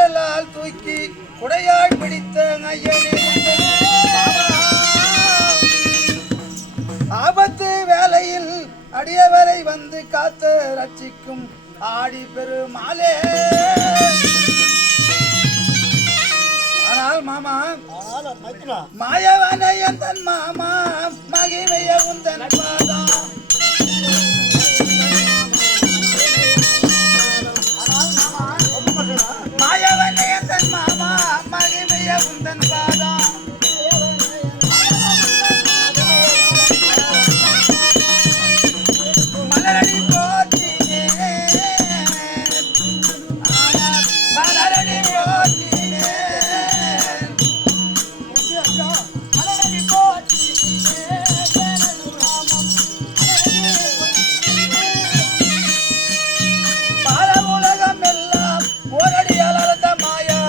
விரலால் தூக்கி குடையாய் பிடித்த ஐயனே ஆபத்து வேளையில் அடியவரை வந்து காத்து ரட்சிக்கும் ஆடி பெருமாளே. ஆனால் மாமா மாயவனை எந்தன் மாமா மகிமைய உந்தன் பாதம் மாயவனை எந்தன் மாமா மகிமைய உந்தன் பாதம் மலரடி போற்றினே மலரடி போற்றினே மலரடி போற்றினே பார உலகம் எல்லாம் ஓரடியால் அளந்த மாயா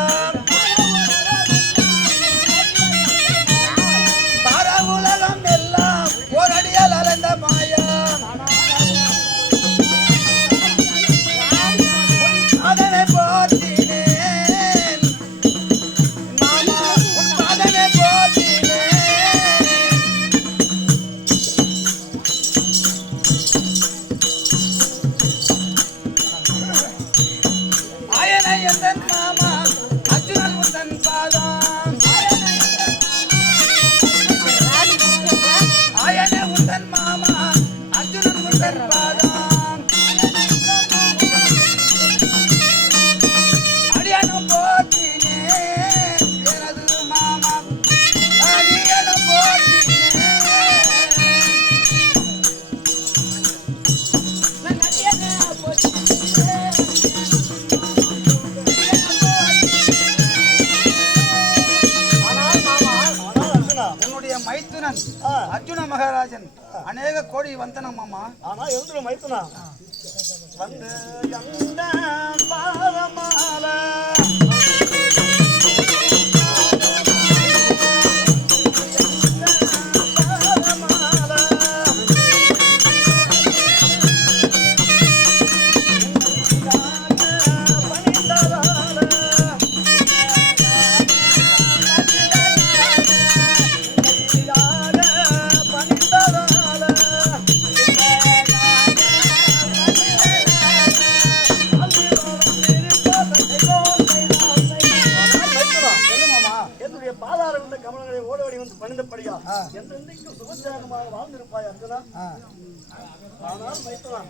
பார உலகம் எல்லாம் ஓரடியால் அளந்த மாயா அதனை போற்றினேன் மாமா உன் அதனை போற்றினேன் ஆயனை எந்தன் மாமா அர்ஜுனன் உந்தன் பாதம் ஆயனை உந்தன் மாமா அர்ஜுனன் உந்தன் பாதம் அடியனும் போற்றினேன் எனது மாமா அடியனும் போற்றினேன் என்னுடைய மைத்துனன் அர்ஜுன மகாராஜன் அநேக கோடி வந்தனம் மாமா. ஆனா எழுதுற மைத்துனா வந்து எந்த பாதமால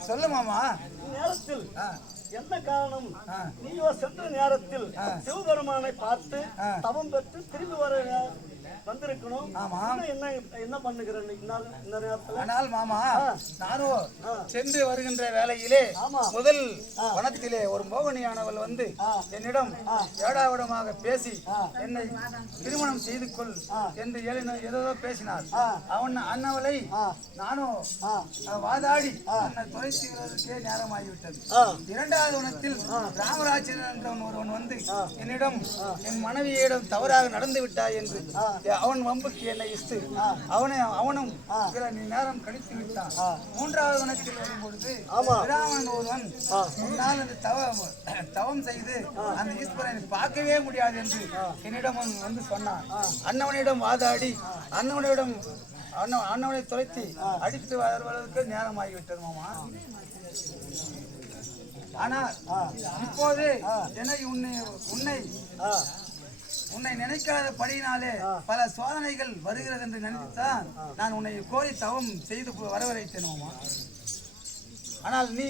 சொல்லு மாமா. நேரத்தில் என்ன காரணம்? நீயோ சென்ற நேரத்தில் சிவபெருமானை பார்த்து தவம் பெற்று திரும்பி வர வந்திருக்கணும். என்ன என்ன பண்ணுகிறேன் இந்த நேரத்தில்? ஆனால் மாமா நானும் சென்று வருகின்ற வேளையிலே முதல் வனத்திலே ஒரு மோகினியானவள் வந்து என்னிடம் ஏடாவிடமாக பேசி என்னை திருமணம் செய்து கொள் என்று ஏதோ பேசினார். அன்னவளை நானும் வாதாடி என்னை தொலைத்து வருவதற்கே நேரமாகிவிட்டது. இரண்டாவது வனத்தில் ராமராஜன் என்றவன் ஒருவன் வந்து என்னிடம் என் மனைவியிடம் தவறாக நடந்து விட்டாய் என்று அவன் வம்புக்கு என்னை இஷ்டு அவனும் நீ நேரம் கழித்து விட்டான். மூன்றாவது வனத்தில் வரும்பொழுது ராமன் ஒருவன் முன்னால் அந்த தவம் செய்து அந்த ஈஸ்வரனை பார்க்கவே முடியாது என்று என்னிடம் வந்து சொன்னான். அண்ணவனிடம் வாதாடி அண்ணவனை தொலைத்து அடித்து வருவதற்கு நேரமாகிவிட்டது மாமா. ஆனால் இப்போது உன்னை நினைக்காத படியினாலே பல சோதனைகள் வருகிறது என்று நினைத்துத்தான் நான் உன்னை கோரி தவம் செய்து வரவழைத்தேன் மாமா. ஆனால் நீ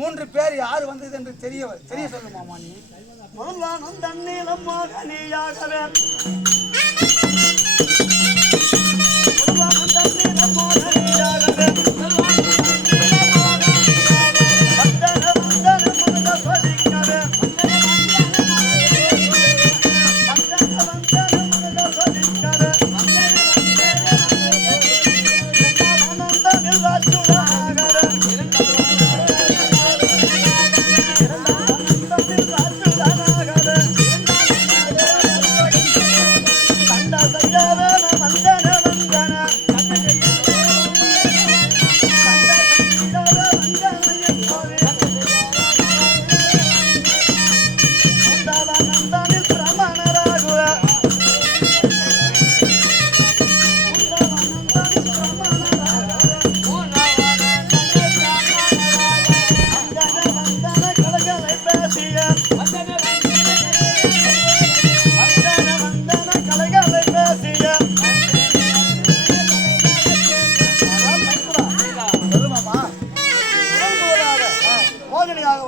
3 பேர் யார் வந்தது என்று தெரிய சொல்லு மாமா. நீ முதல்வானும் தண்ணீரமாக நீயாகவே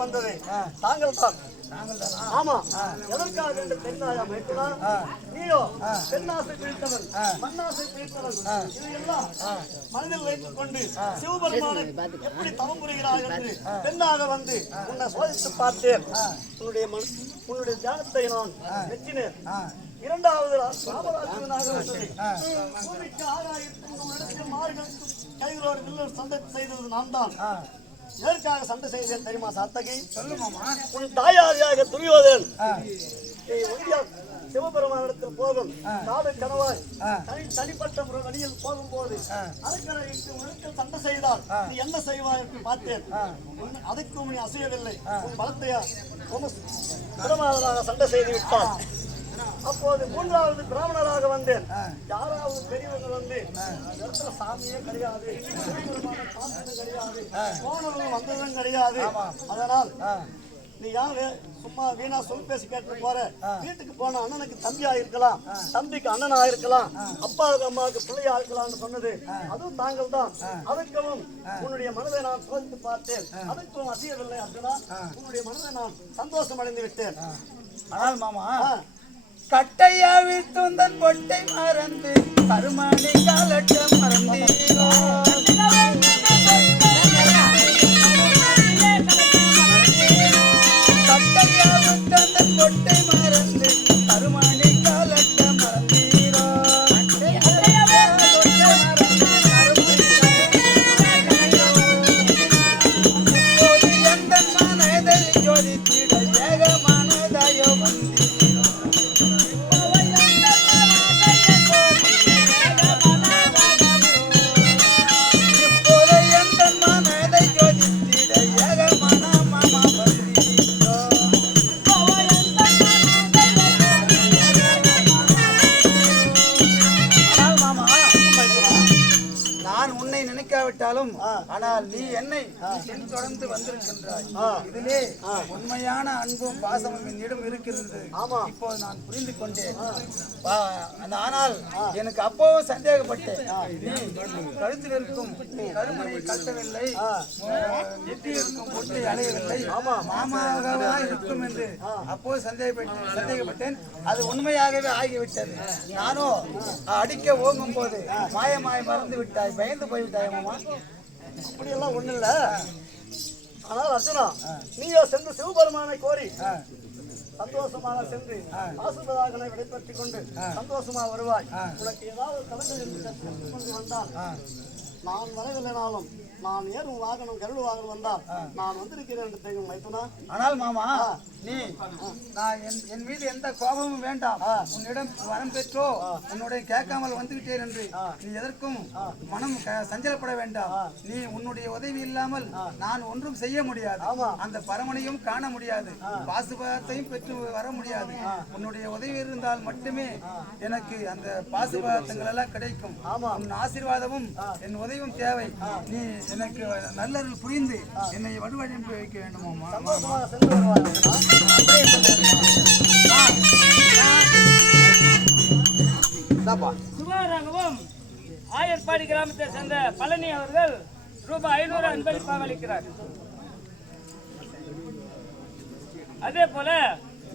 வந்தது தாங்கள் தான். நாங்கள் தானா? ஆமா. எதற்காக என்று தெரிந்தாயா மைத்துனா? நீயோ பெண்ணாசை பிடித்தவன், மண்ணாசை பிடித்தவன், இதையெல்லாம் மனதில் வைத்துக் கொண்டு சிவபெருமானை எப்படி தவம் புரிகிறாய் என்று பெண்ணாக வந்து உன்னை சோதித்து பார்த்தேன். உன்னுடைய தியானத்தை நான் மெச்சினேன். இரண்டாவது ராமராஜனாக வந்தது. பூமிக்கு ஆகாயத்துக்கு உன்னிடத்தில் மார்களுக்கும் கைகளோடு வில்லோடு சண்டை செய்தது நான் தான். எதற்காக சண்டை செய்தேன் தெரியுமா சாத்தகி? சொல்லுமாமா. உன் தாயாரியாக துரியோதனன் சிவபெருமானிடத்தில் போகும் நாடு கனவாய் தனிப்பட்ட ஒரு வழியில் போகும்போது அரக்கரைக்கு உனக்கு சண்டை செய்தால் நீ என்ன செய்வாய் என்று பார்த்தேன். அதுக்கும் நீ அசையவில்லை. உன் பலத்தையா சண்டை செய்து விட்டான். அப்போது மூன்றாவது பிராமணராக வந்தேன். யாராவது பெரியவங்க வந்து இடத்துல சாமியே கிடையாது, கிடையாது, போனவங்க வந்ததும் கிடையாது. அதனால் நீ யாரு சும்மா வீணா சொல் பேசி கேட்டு போற? வீட்டுக்கு போன அண்ணனுக்கு தம்பியா இருக்கலாம், தம்பிக்கு அண்ணனா இருக்கலாம், அப்பாவுக்கு அம்மாவுக்கு பிள்ளையா இருக்கலாம்னு சொன்னது அதுவும் தாங்கள் தான். அதுக்கும் உன்னுடைய மனதை நான் சோதித்து பார்த்தேன். அதுக்கும் அசையவில்லை. அப்படின்னா உன்னுடைய மனதை நான் சந்தோஷம் அடைந்து விட்டேன். ஆனால் மாமா, கட்டையா வீழ்த்துந்தன் பொட்டை மறந்து கருமாடி காலட்ட மறந்தீரோ. கட்டையா வீழ்த்துந்தன் பொட்டை மறந்து கருமாடி காலட்ட மறந்தீரோ. இப்போது எந்த மனதை ஜோதித்திட ஏகமானதாயோ வந்தீரோ. நினைக்காவிட்டாலும் ஆனால் நீ என்னை தொடர்ந்து வந்திருக்கின்றாய். இதிலே உண்மையான அன்பும் பாசமும் என்னிடம் இருக்கிறது. இப்போது நான் புரிந்து கொண்டேன். ஆனால் எனக்கு அப்பவும் சந்தேகப்பட்டேன். நீ கழுத்தில் இருக்கும் கருமணி கட்டவில்லை, நெற்றியில் இருக்கும் பொட்டை அலையவில்லை, மாமாவாக இருக்கும் என்று அப்போது சந்தேகப்பட்டேன். அது உண்மையாகவே ஆகிவிட்டது. நானோ அடிக்க ஓங்கும் போது மாயமாய் மறந்து விட்டாய், பயந்து போய்விட்டாய் மாமா. அப்படியெல்லாம் ஒண்ணு இல்ல. ஆனால் அர்ஜுனா, நீயோ சென்று சிவபெருமானை கோரி சந்தோஷமாக சென்று ஆசுபதாகனை விடைபெற்றுக் கொண்டு சந்தோஷமா வருவாய். உனக்கு ஏதாவது கலந்து கொண்டு வந்தால் நான் வரவில்லைனாலும் நான் ஏறும் வாகனம் கருடு வாகனம் வந்தால் நான் வந்திருக்கிறேன் என்று தெரியும் மைத்துனா. ஆனால் மாமா, நீ நான் என் மீது எந்த கோபமும் வேண்டாம். உன்னிடம் வரம் பெற்றோ உன்னுடைய கேட்காமல் வந்துவிட்டேன் என்று நீ எதற்கும் மனம் சஞ்சலப்பட வேண்டாம். நீ உன்னுடைய உதவி இல்லாமல் நான் ஒன்றும் செய்ய முடியாது. அந்த பரமனையும் காண முடியாது, பாசுபாதத்தையும் பெற்று வர முடியாது. உன்னுடைய உதவி இருந்தால் மட்டுமே எனக்கு அந்த பாசுபாதங்கள் எல்லாம் கிடைக்கும். உன் ஆசீர்வாதமும் என் உதவியும் தேவை. நீ எனக்கு நல்லருள் புரிந்து என்னை வடுவழி வைக்க வேண்டுமாமா. சுபாராகவும் ஆயர்பாடி கிராமத்தை சேர்ந்த பழனி அவர்கள் ரூபாய் 500 அன்பளிப்பாக அளிக்கிறார். அதே போல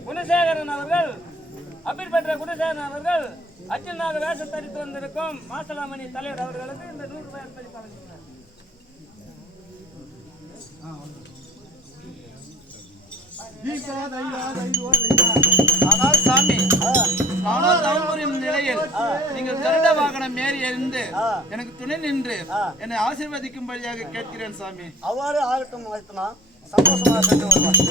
குணசேகரன் அவர்கள் அப்பீர் பெற்ற குணசேகரன் அவர்கள் அர்ஜுனாக வேஷம் தரித்து வந்திருக்கும் மாசலாமணி தலைவர் அவர்களுக்கு இந்த 100 ரூபாய் அன்பளிப்பாக அளிக்கிறார். ஆனால் சாமி, நானும் தவம்புரியும் நிலையில் நீங்கள் கருட வாகனம் ஏறி இருந்து எனக்கு துணை நின்று என்னை ஆசீர்வதிக்கும்படியாக கேட்கிறேன் சாமி. அவ்வாறு ஆகட்டும் வைத்தனா, சந்தோஷமாக சென்று வருவார்.